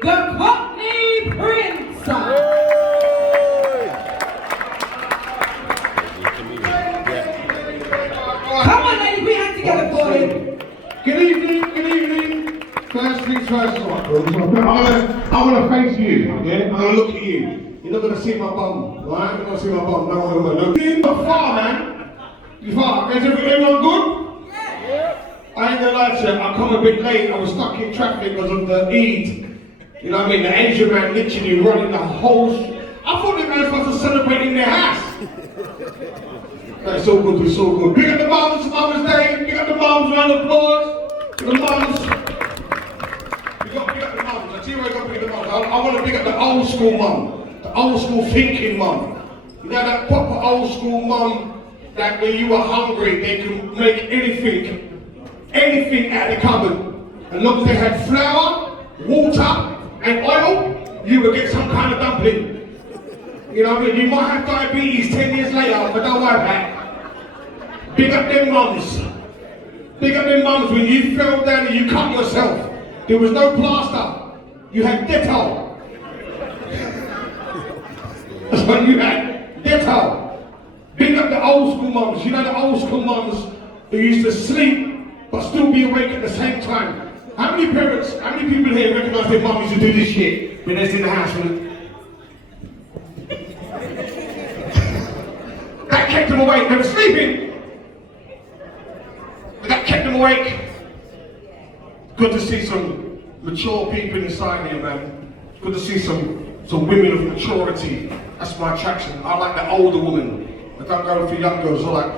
the Cockney Prince. Come on, ladies, we hand together for him. Good evening, good evening. First things first, I want to face you, yeah? I'm going to look at you. You're not going to see my bum, right? You're not going to see my bum. No, you're far, man. You far. Is everyone good? Yeah. I ain't going to lie to you, I come a bit late. I was stuck in traffic because of the Eid. You know what I mean? The Asian man literally running the whole... I thought they were supposed to celebrate in their house. It's all good, it's all good. Big up the mums, Mothersday. Big up the mums, round of applause. The mums. You got to big up the mums. I tell you where I got to big up the mums. I want to big up the old school mum. The old school thinking mum. You know that proper old school mum that when you were hungry, they could make anything out of the cupboard. As long as they had flour, water, and oil, you would get some kind of dumpling. You know what I mean? You might have diabetes 10 years later, but don't worry about it. Big up them mums. Big up them mums when you fell down and you cut yourself. There was no plaster. You had Dettol. That's what you had. Dettol. Big up the old school mums. You know the old school mums who used to sleep but still be awake at the same time. How many parents, how many people here recognise their mum used to do this shit when they're in the house? That kept them awake. They were sleeping. But that kept them awake. Good to see some mature people inside here, man. Good to see some women of maturity. That's my attraction. I like the older woman. I don't go for young girls. I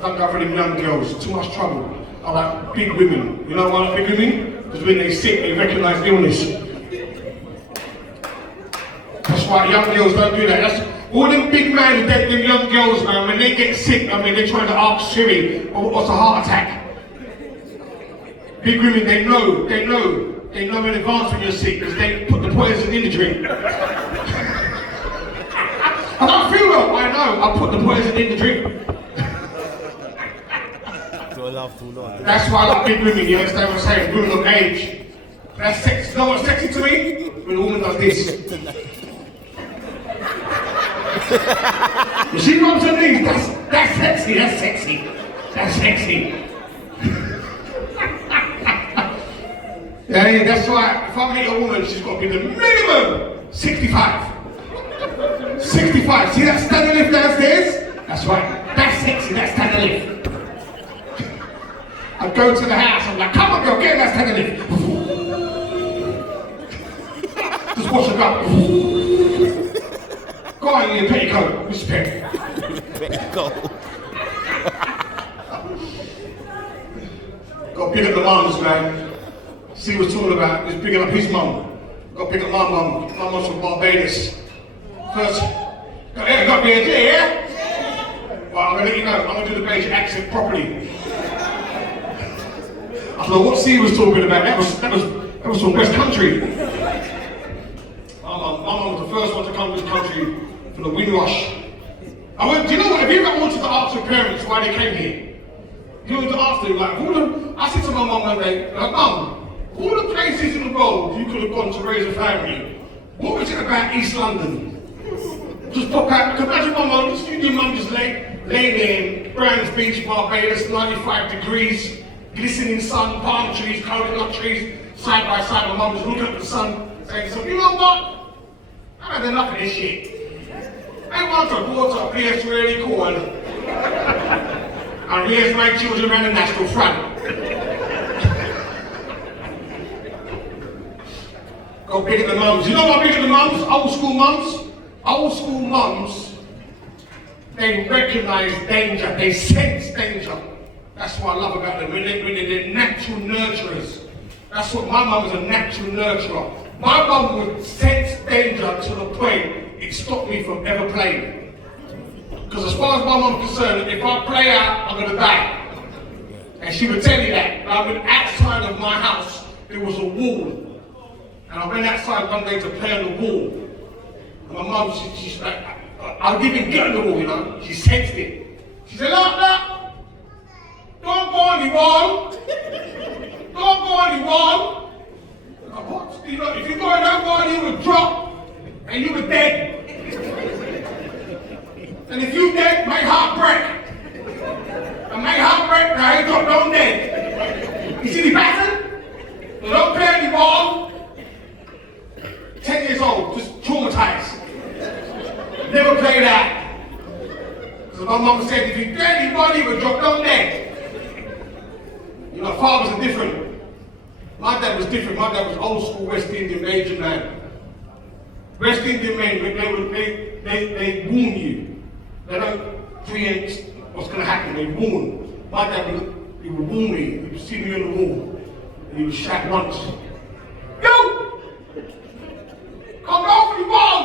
don't go for them young girls. Too much trouble. I like big women. You know why I like big women? Because when they're sick, they recognise illness. That's why young girls don't do that. That's, all them big men who date them young girls, man, when they get sick, I mean, they're trying to ask Siri, what's a heart attack? Big women, they know in advance when you're sick because they put the poison in the drink. I don't feel well, I know, I put the poison in the drink. That's why I like big women, you understand what I'm saying? Women of age. That's sexy. You know what's sexy to me? When a woman does this. You see what I'm saying? That's sexy, that's sexy. That's sexy. Yeah, that's why if I meet a woman, she's got to be the minimum 65. 65. See that standing lift downstairs? That's right. That's sexy, that's standing lift. I go to the house, I'm like, come on girl, get in that standing lift. Just wash your gut. Go on in your petticoat, respect. Petticoat. Got big up the mums, man. See what's talking about, he's bigging up his mum. Got big up my mum. My mum's from Barbados. First, got me a J, yeah? Well, I'm gonna let you know, I'm gonna do the British accent properly. I don't know what Cee was talking about, that was from West Country. My mum was the first one to come to this country for the Windrush. I went, do you know what, have you ever wanted to ask your parents why they came here? You wanted to ask them, like, I said to my mum one day, like, Mum, all the places in the world you could have gone to raise a family, what was it about East London? Just pop out, imagine my mum, your mum just laying there in Brands Beach, Barbados, 95 degrees, glistening sun, palm trees, coconut trees, side by side. My mum was looking at the sun, saying, so you know what? I've had enough of this shit. I want to go to a place really cool and raise my children around the National Front. Go big at the mums. You know what big at the mums? Old school mums? Old school mums, they recognise danger, they sense danger. That's what I love about them, when they're natural nurturers. That's what my mum was, a natural nurturer. My mum would sense danger to the point it stopped me from ever playing. Because as far as my mum's concerned, if I play out, I'm gonna die. And she would tell you that. I mean, outside of my house, there was a wall. And I went outside one day to play on the wall. And my mum, she's like, I'll even get on the wall, you know. She sensed it. She said, like that. Don't go on the wall. Don't go on the wall. What? You know, if you go in that one, you would drop and you were dead. And if you dead, my heart break. And my heart break, now you drop down dead. You see the pattern? You don't play any ball. 10 years old, just traumatized. Never play that. Because my mom said, if you dead, your body would drop down dead. You know, fathers are different. My dad was different. My dad was old school West Indian major man. West Indian men, they warn you. They don't preempt what's going to happen. They warn. My dad he would warn me. He would see me on the wall, and he would shout once, "Yo! Come down for the ball!"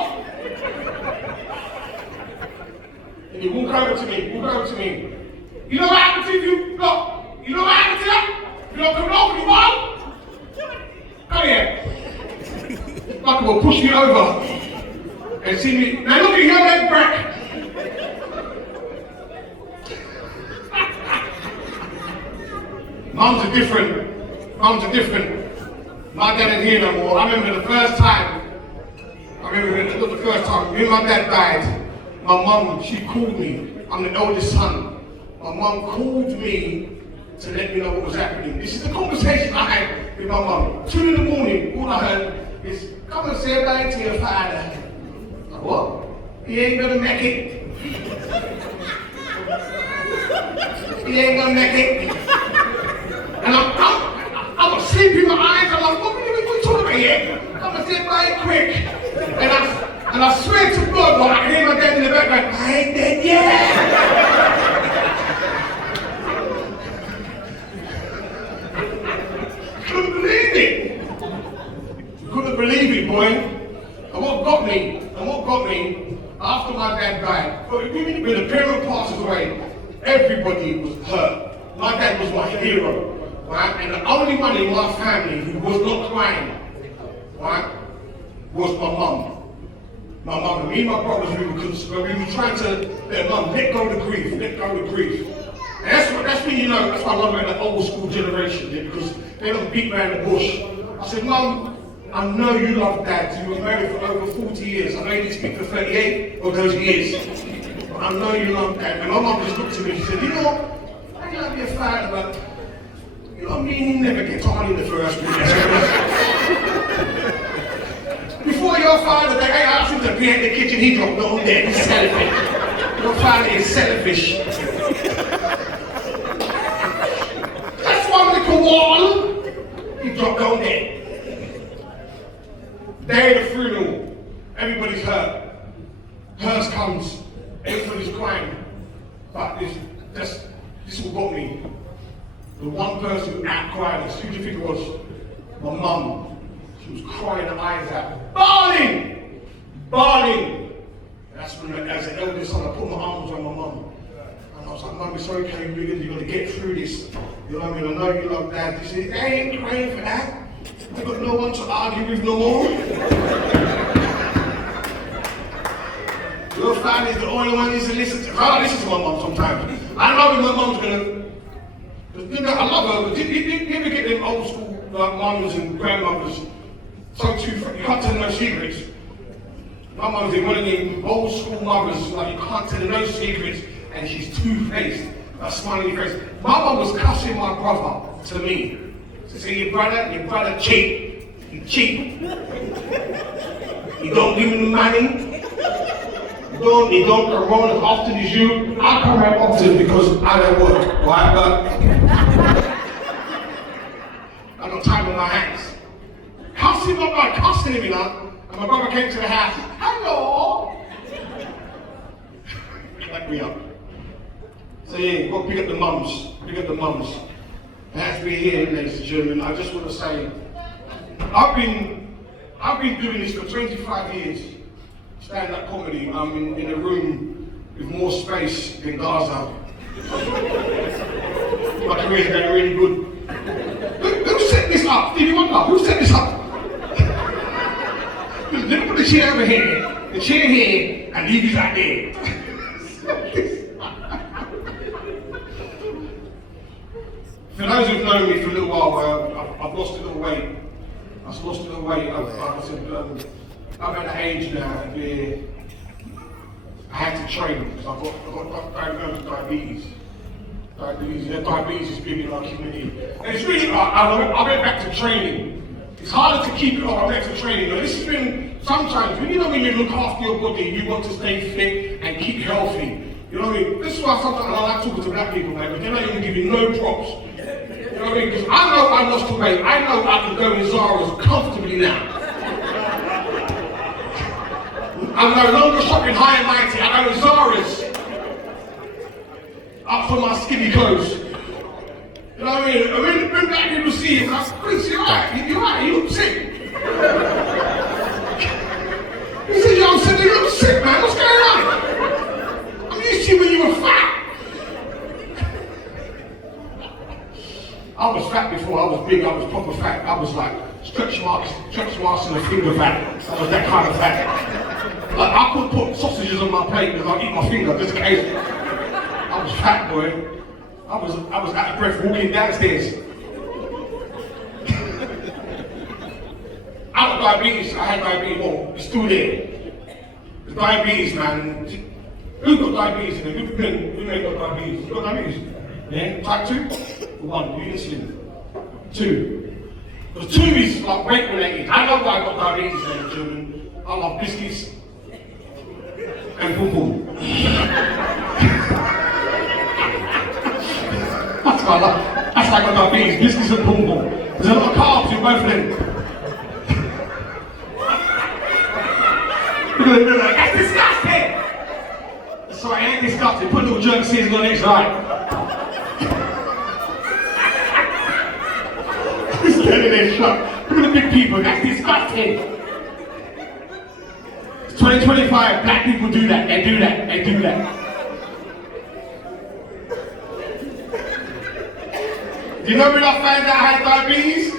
And he walk over to me. You know what happened to you? Look, you know what happened to you? You don't come down for the ball? Come here. Like will push me over and see me. Now look at your leg break. Mums are different. My dad ain't here no more. I remember the first time, me and my dad died. My mum, she called me. I'm the eldest son. My mum called me to let me know what was happening. This is the conversation I had with my mum. 2 in the morning, all I heard is, "Come and say bye to your father." Like, what? He ain't gonna make it. He ain't gonna make it. And I'm asleep in my eyes. I'm like, what are you talking about here? Come and say bye quick. And I swear to God, I can hear my dad in the background, "I ain't dead yet." Couldn't believe it, boy. And what got me, after my dad died, when the parent passes away, everybody was hurt. My dad was my hero, right? And the only one in my family who was not crying, right, was my mum. My mum and me and my brothers, we were trying to let mum let go of the grief. And that's when you know, that's why I love about the old school generation, yeah, because they don't beat around the bush. I said, "Mum, I know you love Dad. You were married for over 40 years. I know you didn't speak for 38 of those years. But I know you love Dad." And my mum just looked at me, she said, "You know, I can be a fan, but you know what I mean? He never gets on in the first week." Before your father, I asked him to be in the kitchen, he dropped down dead. He's selfish. Your father is selfish. That's one little wall. He dropped down dead. Day of the funeral, everybody's hurt. Hers comes, everybody's crying. But this is what got me. The one person who cried, who do you think it was? My mum. She was crying her eyes out, bawling. That's when, as an eldest son, I put my arms on my mum. And I was like, "Mum, it's okay, you're going to get through this. You know what I mean? I know you love Dad." She said, "They ain't crying for that. I've got no one to argue with no more. Your family's the only one needs to listen to." I listen to my mum sometimes. I know when my mum's gonna. You know, I love her, but you ever get them old school mums and grandmothers so you can't tell them no secrets. My mum's one of them old school mothers, like you can't tell her no secrets, and she's two-faced, a smiley face. My mum was cussing my brother to me. She said, your brother cheap. He cheap. You don't give him the money. You don't come around as often as you. I come around often because I don't work, right? But I got time on my hands. Cussing him, you know. And my brother came to the house. "Hello." Back me up. So yeah, you've got to pick up the mums. As we're here, ladies and gentlemen, I just want to say, I've been doing this for 25 years. Stand-up comedy. I'm in a room with more space than Gaza. My career's going really good. Who set this up? Did you wonder? Who set this up? Let me put the chair over here, the chair here, and leave it out there. For those who've known me for a little while, I've lost a little weight. I just lost the weight. I'm at an age now where I had to train because I got diagnosed with diabetes. Diabetes is big in our community. And it's really, I went back to training. It's harder to keep it up, I went to training. Now, this has been, sometimes, when you look after your body, you want to stay fit and keep healthy. You know what I mean? This is why sometimes I like talking to black people, man, because they're not even giving no props. You know what I mean? Because I know I lost the weight. I know I can go in Zara's comfortably now. I'm no longer shopping high and mighty. I go to Zara's. Up for my skinny clothes. You know what I mean? And when black people see it, I'm like, Quincy, you alright? You alright? You look sick. He said, yo, you look sick, man. What's going on? I'm used to you when you were fat. I was fat before. I was big. I was proper fat. I was like stretch marks and a finger fat. I was that kind of fat. Like, I could put sausages on my plate because I'd eat my finger just in case. I was fat, boy. I was out of breath walking downstairs. I had diabetes. Well, it's still there. It's diabetes, man. Who got diabetes? Who ain't got diabetes? You got diabetes? Yeah? Type 2? 1, you insulin. 2. Because 2 is like weight related. I know why I got diabetes, ladies and gentlemen. I love biscuits and boom boom. That's why I got diabetes, biscuits and boom boom. There's a lot of carbs in both of them. Look at them, like, that's disgusting! Sorry, it ain't disgusting. Put little jerk seasoning on it, right? Standing there shut. Look at the big people, that's disgusting! 2025, black people do that, they do that. You know when I found out I had diabetes?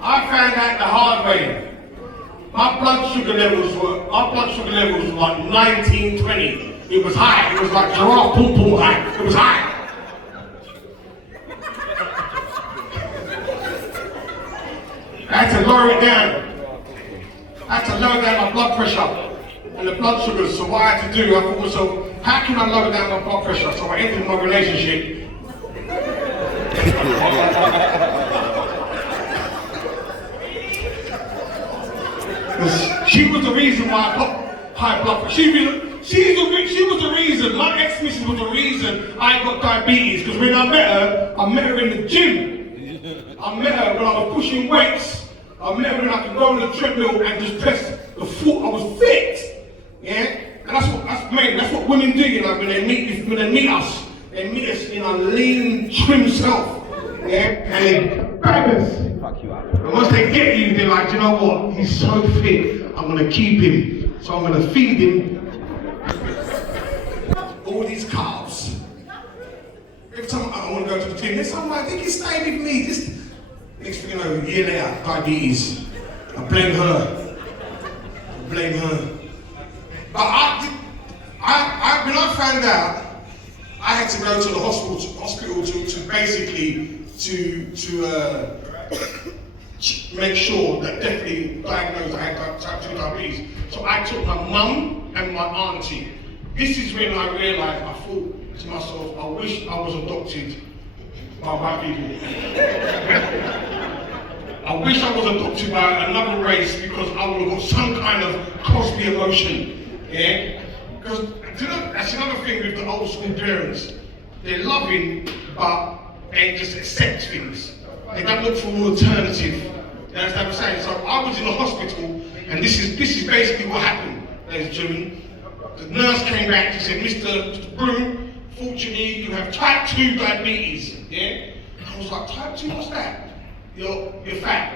I found out the hard way. My blood sugar levels were like 19, 20. It was high. It was like giraffe pum pum high. It was high. I had to lower it down. I had to lower down my blood pressure and the blood sugars. So what I had to do, I thought to myself, how can I lower down my blood pressure? So I entered my relationship. She was the reason why I got high blood pressure. She was the reason, my ex-missus was the reason I got diabetes. Because when I met her in the gym. I met her when I was pushing weights. I met her when I could go on the treadmill and just press the foot. I was fit. Yeah? And that's what women do, you know, when they meet us. They meet us in our lean, trim self. Yeah? And they bag us. Fuck you up. And once they get you, they're like, you know what? He's so fit. I'm gonna keep him. So I'm gonna feed him all these carbs. Every time I want to go to the gym, there's someone I think he's staying with me. Next thing you know, a year later, diabetes. I blame her. But when I found out, I had to go to the hospital to basically make sure that definitely diagnosed I had type 2 diabetes. So I took my mum and my auntie. This is when I realised, I thought to myself, I wish I was adopted by white people. I wish I was adopted by another race because I would have got some kind of Cosby emotion. Yeah? Because that's another thing with the old school parents. They're loving, but they just accept things. They don't look for an alternative. You understand what I'm saying? So I was in the hospital, and this is basically what happened, ladies and gentlemen. The nurse came back and said, Mr. Broom, fortunately you have type 2 diabetes. Yeah? I was like, type 2, what's that? You're fat.